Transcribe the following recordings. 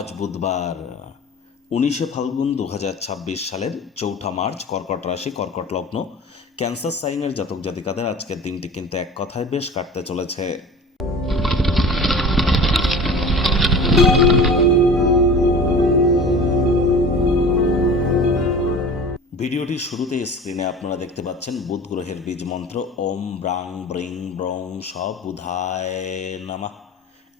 আজ বুধবার 19শে ফাল্গুন 2026 সালের 4ঠা মার্চ, কর্কট রাশি, কর্কট লগ্ন, ক্যান্সার সাইনের জাতক জাতিকাদের আজকের দিনটি কিন্তু এক কথায় বেশ কাটতে চলেছে। ভিডিওটির শুরুতে স্ক্রিনে আপনারা দেখতে পাচ্ছেন বুধ গ্রহের বীজ মন্ত্র ওম ব্রাং ব্রিং ব্রং স বুধায় নামা।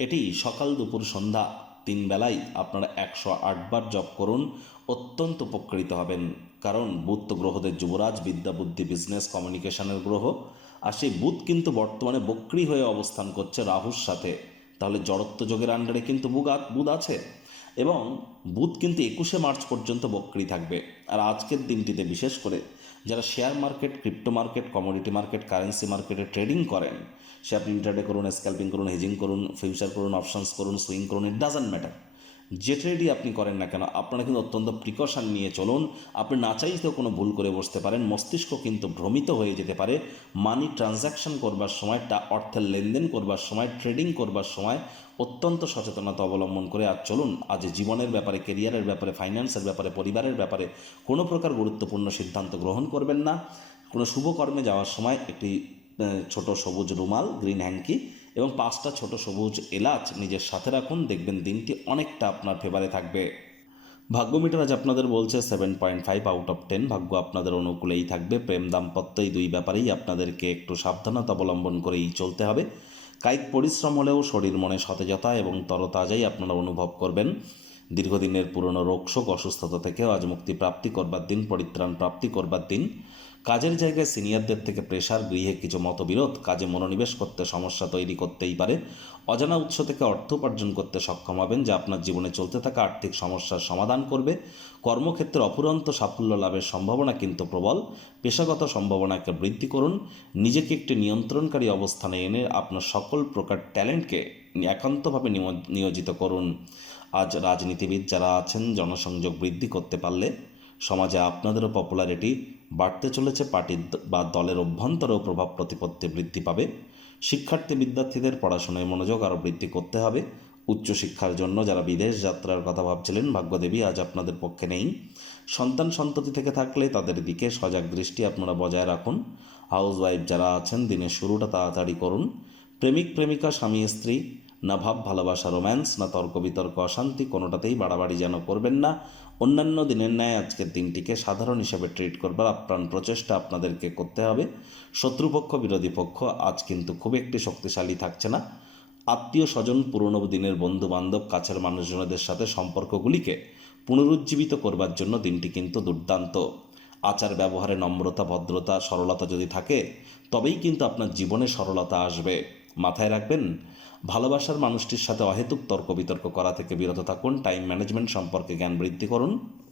এটি সকাল দুপুর সন্ধ্যা 3 বেলায় আপনারা 108 বার জপ করুন, অত্যন্ত উপকৃত হবেন। কারণ বুধ তো গ্রহদের যুবরাজ, বিদ্যা বুদ্ধি বিজনেস কমিউনিকেশনের গ্রহ। আর সেই বুধ কিন্তু বর্তমানে বক্রী হয়ে অবস্থান করছে রাহুর সাথে। তাহলে জড়ত্ব যোগের আন্ডারে কিন্তু বুধ আছে এবং বুধ কিন্তু 21শে মার্চ পর্যন্ত বক্রী থাকবে। আর আজকের দিনটিতে বিশেষ করে যারা share market, crypto market, commodity market, currency মার্কেটে ট্রেডিং করেন, সে আপনি ইন্টারডে করুন, স্ক্যাল্পিং করুন, হেজিং করুন, ফিউচার করুন, অপশনস করুন, সুইং করুন, ইট ডাজন্ট ম্যাটার, যে ট্রেডই আপনি করেন না কেন আপনারা কিন্তু অত্যন্ত প্রিকশন নিয়ে চলুন। আপনি না চাইতেও কোনো ভুল করে বসতে পারেন, মস্তিষ্ক কিন্তু ভ্রমিত হয়ে যেতে পারে। মানি ট্রানজ্যাকশন করবার সময়, অর্থের লেনদেন করবার সময়, ট্রেডিং করবার সময় অত্যন্ত সচেতনতা অবলম্বন করে আজ চলুন। আজ জীবনের ব্যাপারে, কেরিয়ারের ব্যাপারে, ফাইন্যান্সের ব্যাপারে, পরিবারের ব্যাপারে কোনো প্রকার গুরুত্বপূর্ণ সিদ্ধান্ত গ্রহণ করবেন না। কোনো শুভ কর্মে যাওয়ার সময় একটি ছোট সবুজ রুমাল, গ্রিন হ্যাঙ্কি এবং 5টা ছোট সবুজ এলাচ নিজের সাথে রাখুন, দেখবেন দিনটি অনেকটা আপনার ফেভারে থাকবে। ভাগ্য মিটার আজ আপনাদের বলছে 7.5 আউট অফ 10। ভাগ্য আপনাদের অনুকূলেই থাকবে। প্রেম দাম্পত্য এই দুই ব্যাপারেই আপনাদেরকে একটু সাবধানতা অবলম্বন করেই চলতে হবে। কায়িক পরিশ্রম হলেও শরীর মনে সতেজতা এবং তরতাজাই আপনারা অনুভব করবেন। দীর্ঘদিনের পুরনো রোগশোক, অসুস্থতা থেকেও আজ মুক্তি প্রাপ্তি করবার দিন, পরিত্রাণ প্রাপ্তি করবার দিন। কাজের জায়গায় সিনিয়রদের থেকে প্রেশার, গৃহে কিছু মতবিরোধ কাজে মনোনিবেশ করতে সমস্যা তৈরি করতেই পারে। অজানা উৎস থেকে অর্থ উপার্জন করতে সক্ষম হবেন, যা আপনার জীবনে চলতে থাকা আর্থিক সমস্যার সমাধান করবে। কর্মক্ষেত্রে অফুরন্ত সাফল্য লাভের সম্ভাবনা কিন্তু প্রবল। পেশাগত সম্ভাবনাকে বৃদ্ধি করুন। নিজেকে একটি নিয়ন্ত্রণকারী অবস্থানে এনে আপনার সকল প্রকার ট্যালেন্টকে একান্তভাবে নিয়োজিত করুন। আজ রাজনীতিবিদ যারা আছেন, জনসংযোগ বৃদ্ধি করতে পারলে সমাজে আপনাদেরও পপুলারিটি বাড়তে চলেছে। পার্টি বা দলের অভ্যন্তরেও প্রভাব প্রতিপত্তি বৃদ্ধি পাবে। শিক্ষার্থী বিদ্যার্থীদের পড়াশোনায় মনোযোগ আরও বৃদ্ধি করতে হবে। উচ্চশিক্ষার জন্য যারা বিদেশ যাত্রার কথা ভাবছিলেন, ভাগ্যদেবী আজ আপনাদের পক্ষে নেই। সন্তান সন্ততি থেকে থাকলে তাদের দিকে সজাগ দৃষ্টি আপনারা বজায় রাখুন। হাউস ওয়াইফ যারা আছেন, দিনের শুরুটা তাড়াতাড়ি করুন। প্রেমিক প্রেমিকা, স্বামী স্ত্রী, না ভাব ভালোবাসা রোম্যান্স, না তর্ক বিতর্ক অশান্তি, কোনোটাতেই বাড়াবাড়ি যেন করবেন না। অন্যান্য দিনের ন্যায় আজকের দিনটিকে সাধারণ হিসেবে ট্রিট করবার আপ্রাণ প্রচেষ্টা আপনাদেরকে করতে হবে। শত্রুপক্ষ, বিরোধী পক্ষ আজ কিন্তু খুব একটি শক্তিশালী থাকছে না। আত্মীয় স্বজন, পুরনো দিনের বন্ধু বান্ধব, কাছের মানুষজনদের সাথে সম্পর্কগুলিকে পুনরুজ্জীবিত করবার জন্য দিনটি কিন্তু দুর্দান্ত। আচার ব্যবহারে নম্রতা, ভদ্রতা, সরলতা যদি থাকে তবেই কিন্তু আপনার জীবনে সরলতা আসবে। মাথায় রাখবেন, ভালোবাসার মানুষটির সাথে অহেতুক তর্ক বিতর্ক করা থেকে বিরত থাকুন। টাইম ম্যানেজমেন্ট সম্পর্কে জ্ঞান বৃদ্ধি করুন।